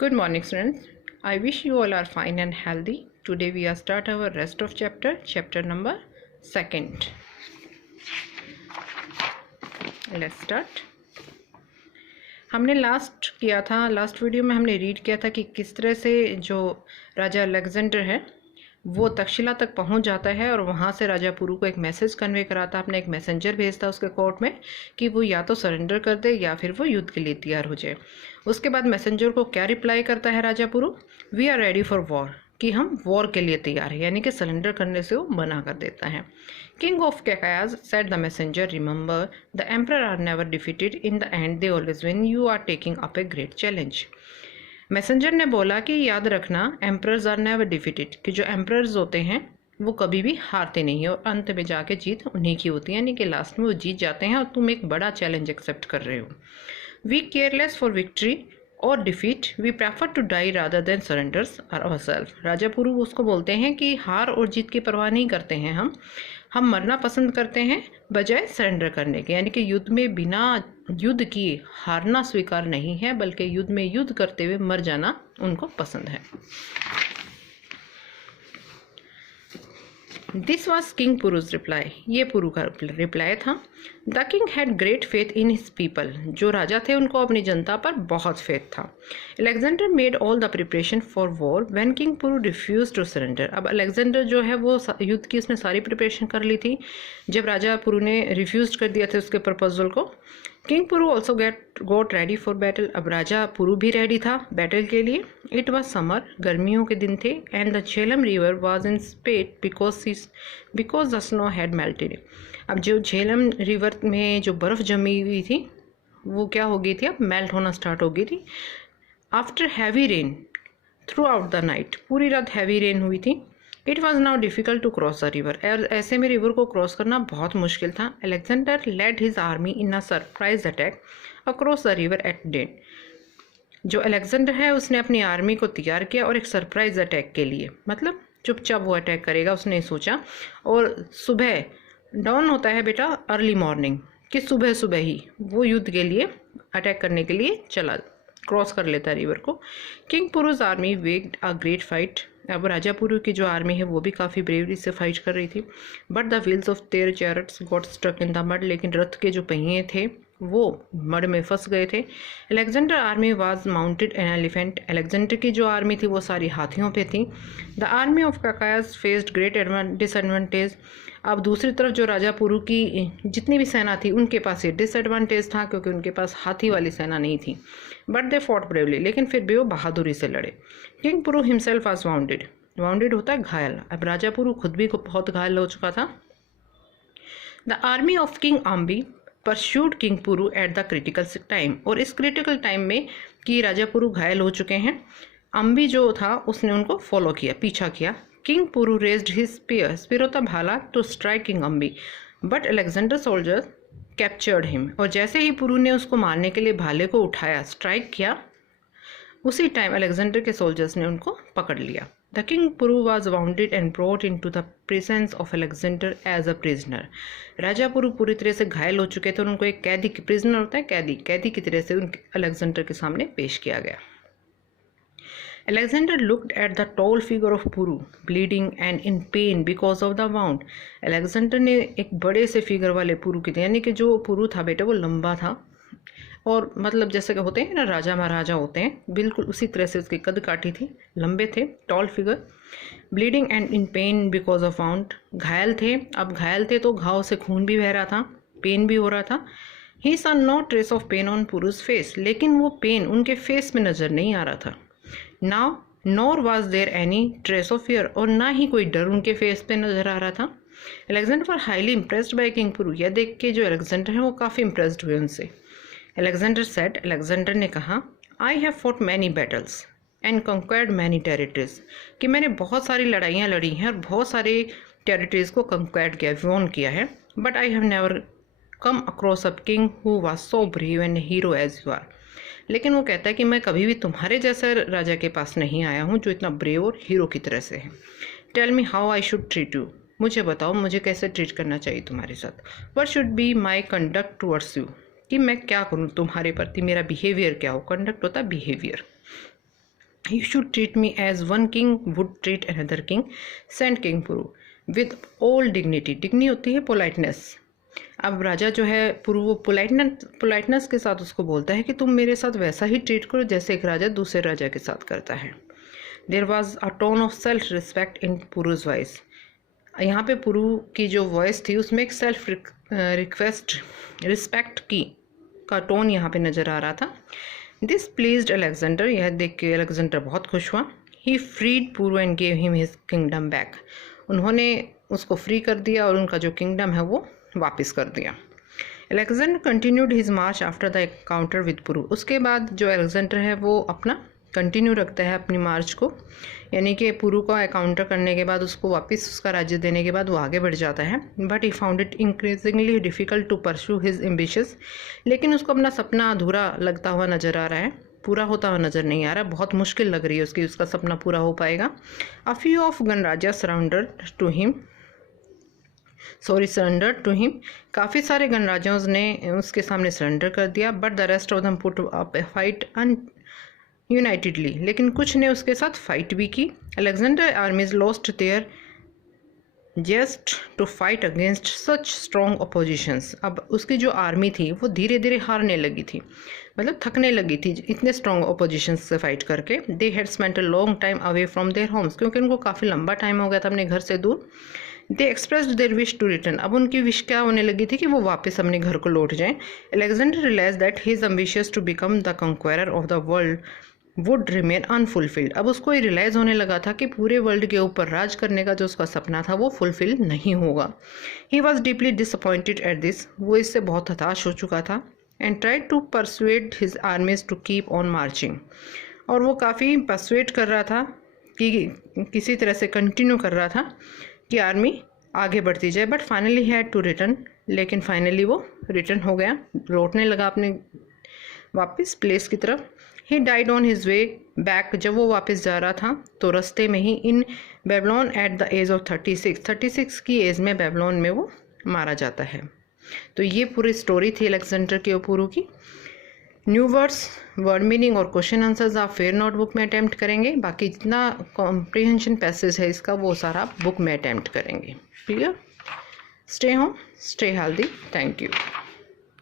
Good morning, students. I wish you all are fine and healthy. Today we are start our rest of chapter number 2. Let's start. हमने last video में हमने read किया था कि किस तरह से जो राजा अलेक्जेंडर है वो तक्षशिला तक पहुंच जाता है और वहां से राजा पुरु को एक मैसेज कन्वे कराता, अपने एक मैसेंजर भेजता उसके कोर्ट में कि वो या तो सरेंडर कर दे या फिर वो युद्ध के लिए तैयार हो जाए। उसके बाद मैसेंजर को क्या रिप्लाई करता है Raja Puru? We are ready for war, कि हम वॉर के लिए तैयार है, यानी कि सरेंडर करने से वो मना कर देता है। King of Kaikayas said the messenger, remember the emperor are never defeated, in the end they always win, you are taking up a great challenge. Messenger ने बोला कि याद रखना, एम्परर्स आर नेवर डिफीटेड, कि जो एम्परर्स होते हैं वो कभी भी हारते नहीं है और अंत में जाके जीत उन्हीं की होती है, यानी कि लास्ट में वो जीत जाते हैं और तुम एक बड़ा चैलेंज एक्सेप्ट कर रहे हो। वी केयरलेस फॉर विक्ट्री और defeat, we prefer to die rather than surrenders ourself. Raja Puru उसको बोलते हैं कि हार और जीत की परवाह नहीं करते हैं, हम मरना पसंद करते हैं बजाय सरेंडर करने के, यानी कि युद्ध में बिना युद्ध किए हारना स्वीकार नहीं है, बल्कि युद्ध में युद्ध करते हुए मर जाना उनको पसंद है। दिस वॉज किंग पुरुज रिप्लाई, ये पुरु का रिप्लाई था। The king had great faith in his people, जो राजा थे उनको अपनी जनता पर बहुत फेथ था। Alexander made all the preparation for war when king Puru refuse to surrender. अब अलेक्जेंडर जो है वो युद्ध की उसने सारी प्रिपरेशन कर ली थी जब राजा पुरु ने रिफ्यूज कर दिया था उसके प्रपोजल को। King Puru also got ready for battle, अब राजा पुरु भी रेडी था बैटल के लिए। इट वॉज समर, गर्मियों के दिन थे, and the Jhelum river was in स्पेट because the snow had melted. अब जो झेलम रिवर में जो बर्फ़ जमी हुई थी वो क्या हो गई थी, अब मेल्ट होना स्टार्ट हो गई थी। After heavy rain throughout the night, पूरी रात हैवी रेन हुई थी। It was now difficult to cross the river, ऐसे में रिवर को क्रॉस करना बहुत मुश्किल था। Alexander led his army in a surprise attack across the river at date. जो अलेक्जेंडर है उसने अपनी आर्मी को तैयार किया और एक सरप्राइज अटैक के लिए, मतलब चुपचाप वो अटैक करेगा उसने सोचा। और सुबह डाउन होता है बेटा अर्ली मॉर्निंग, कि सुबह सुबह ही वो युद्ध के लिए अटैक करने के लिए चला, क्रॉस कर लेता रिवर को। King Puru's army waged a great fight, अब राजा पुरु की जो आर्मी है वो भी काफ़ी ब्रेवरी से फाइट कर रही थी। But the wheels of their chariots got stuck in the mud, लेकिन रथ के जो पहिए थे वो मड में फंस गए थे। Alexander army was mounted an elephant, Alexander की जो आर्मी थी वो सारी हाथियों पे थी। The army of Kaikayas faced great disadvantage, अब दूसरी तरफ जो राजा पुरु की जितनी भी सेना थी उनके पास ये डिसएडवांटेज था क्योंकि उनके पास हाथी वाली सेना नहीं थी। बट दे फॉट ब्रेवली, लेकिन फिर भी वो बहादुरी से लड़े। King Puru himself was bounded, bounded होता है घायल, अब राजा पुरु खुद भी बहुत घायल हो चुका था। The army of king Ambhi pursued king Puru at the critical time, और इस क्रिटिकल टाइम में कि राजा पुरु घायल हो चुके हैं, अम्बी जो था उसने उनको फॉलो किया, पीछा किया। King Puru raised his spear, spear होता भाला, to strike king Ambhi, but Alexander soldiers captured him, और जैसे ही पुरु ने उसको मारने के लिए भाले को उठाया, स्ट्राइक किया, उसी टाइम अलेक्जेंडर के सोल्जर्स ने उनको पकड़ लिया। The king Puru was wounded and brought into the presence of Alexander as a prisoner, Raja Puru पूरी तरह से घायल हो चुके थे और उनको एक कैदी, प्रिजनर होता है कैदी की तरह से उनके अलेक्जेंडर के सामने पेश किया गया। Alexander looked at the tall figure of Puru, bleeding and in pain because of the wound. Alexander ने एक बड़े से फिगर वाले पुरु की, यानी कि जो पुरु था बेटा वो लंबा था और मतलब जैसे कि होते हैं ना राजा महाराजा होते हैं, बिल्कुल उसी तरह से उसकी कद काठी थी, लंबे थे, tall figure. Bleeding and in pain because of wound, घायल थे, अब घायल थे तो घाव से खून भी बह रहा था, पेन भी हो रहा था। ही saw no trace of pain on पुरुष फेस, लेकिन वो पेन उनके फेस में नज़र नहीं आ रहा था। Now nor was there any trace of fear, और ना ही कोई डर उनके फेस पे नजर आ रहा था। Alexander were highly impressed by king Puru, यह देख के जो अलेक्जेंडर है वो काफ़ी इम्प्रेस्ड हुए उनसे। अलेक्जेंडर सेड, अलेक्जेंडर ने कहा, I have fought many battles and conquered many territories, कि मैंने बहुत सारी लड़ाइयाँ लड़ी हैं और बहुत सारे टेरिटरीज को कंक्वायर्ड किया, वॉन किया है। But I have never come across a king who was so brave and hero as you are, लेकिन वो कहता है कि मैं कभी भी तुम्हारे जैसे राजा के पास नहीं आया हूँ जो इतना ब्रेव और हीरो की तरह से है। Tell me how I should treat you, मुझे बताओ मुझे कैसे ट्रीट करना चाहिए तुम्हारे साथ। What should be my conduct towards you, कि मैं क्या करूँ तुम्हारे प्रति, मेरा बिहेवियर क्या हो, कंडक्ट होता है behaviour. You should treat me as one king would treat another king, sent King Puru with all dignity. डिग्नी होती है पोलाइटनेस। अब राजा जो है पुरु वो पोलाइटनेस के साथ उसको बोलता है कि तुम मेरे साथ वैसा ही ट्रीट करो जैसे एक राजा दूसरे राजा के साथ करता है। There was a tone of self respect in Puru's voice. यहाँ पे पुरु की जो वॉइस थी उसमें एक सेल्फ रिस्पेक्ट की का टोन यहाँ पे नज़र आ रहा था। दिस प्लीज्ड अलेक्जेंडर, यह देख के अलेक्जेंडर बहुत खुश हुआ। He freed Puru and gave him his kingdom back. उन्होंने उसको फ्री कर दिया और उनका जो किंगडम है वो वापस कर दिया। Alexander continued his march after the encounter with Puru. उसके बाद जो अलेक्जेंडर है वो अपना कंटिन्यू रखता है अपनी मार्च को, यानी कि पुरु का एनकाउंटर करने के बाद उसको वापस उसका राज्य देने के बाद वो आगे बढ़ जाता है। But he found it increasingly difficult to pursue his ambitions. लेकिन उसको अपना सपना अधूरा लगता हुआ नज़र आ रहा है, पूरा होता हुआ नज़र नहीं आ रहा, बहुत मुश्किल लग रही है उसका सपना पूरा हो पाएगा। अ फ्यू ऑफ गणराजा सरेंडर टू हिम। काफ़ी सारे गणराजाओं ने उसके सामने सरेंडर कर दिया। But the rest of them put up a fight unitedly, लेकिन कुछ ने उसके साथ फाइट भी की। Alexander armies lost there just to fight against such strong oppositions. अब उसकी जो आर्मी थी वो धीरे धीरे हारने लगी थी, मतलब थकने लगी थी इतने स्ट्रॉन्ग अपोजिशंस से फाइट करके। They had spent a long time away from their homes, क्योंकि उनको काफ़ी लंबा टाइम हो गया था अपने घर से दूर। They expressed their wish to return. अब उनकी विश क्या होने लगी थी कि वो वापस अपने घर को लौट जाएं। Alexander realize that he is ambitious to become the conqueror of the world would remain unfulfilled. अब उसको ये रियलाइज़ होने लगा था कि पूरे वर्ल्ड के ऊपर राज करने का जो उसका सपना था वो फुलफिल नहीं होगा। He was deeply disappointed at this, वो इससे बहुत हताश हो चुका था। And tried to persuade his armies to keep on marching, और वो काफ़ी परसुएड कर रहा था कि किसी तरह से कंटिन्यू कर रहा था कि आर्मी आगे बढ़ती जाए। But finally had to return, लेकिन फाइनली वो रिटर्न हो गया, लौटने लगा अपने वापस प्लेस की तरफ। He died on his way back. जब वो वापस जा रहा था तो रास्ते में ही in Babylon at the age of 36 की एज में बेबीलोन में वो मारा जाता है। तो ये पूरी स्टोरी थी अलेक्जेंडर के पुरु की। न्यू वर्ड्स, वर्ड मीनिंग और क्वेश्चन आंसर्स आप फेयर नोटबुक में अटैम्प्ट करेंगे। बाकी जितना कॉम्प्रिहेंशन पैसेज है इसका वो सारा बुक में अटैम्प्ट करेंगे। Clear? Stay home, stay healthy. Thank you.